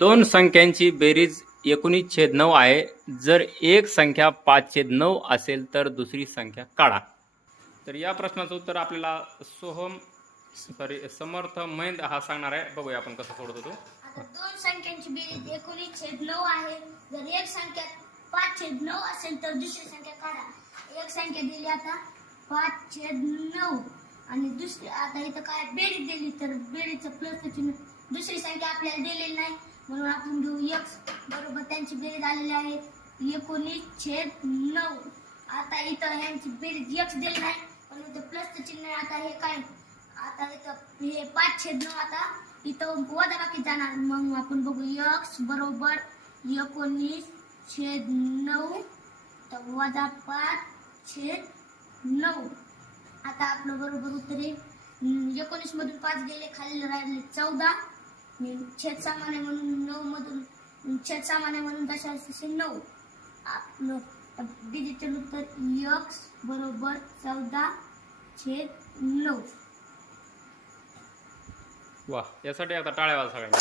दोन संख्यांची बेरीज 19/9 आहे. जर एक संख्या 5/9 असेल तर दुसरी संख्या काढा. तर या प्रश्नाचं उत्तर आपल्याला समर्थ मैंद हा सांगणार आहे. बघूया आपण कसं सोडवतो तो. आता दोन संख्यांची बेरीज 19/9 आहे. जर एक संख्या 5/9 असेल तर दुसरी संख्या काढा. एक संख्या दिली आता 5/9 आणि दुसरी आता इथं काय बेरीज दिली तर बेरीजचं प्लसचं चिन्ह. दुसरी संख्या आपल्याला दिलेली नाही म्हणून आपण घेऊ x बरोबर त्यांची बेरीज आलेली आहे 19/9. आता इथं ह्यांची बेरीज x दिली नाही म्हणून इथं प्लसचं चिन्ह आहे. आता हे काय आता इथं हे 5/9 आता इथं वजाबाकी जाणार. मग आपण बघू x बरोबर 19/9 तर वजा 5/9. आता आपलं बरोबर उत्तर आहे 19 मधून 5 गेले खाली राहिले 14. छेद सामान्य म्हणून 9 मधून छेद सामान्य म्हणून दशांश 9. आपलं डिजिटल उत्तर x बरोबर 14/9. वा, यासाठी आता टाळ्या वाजवा सगळ्यांनी.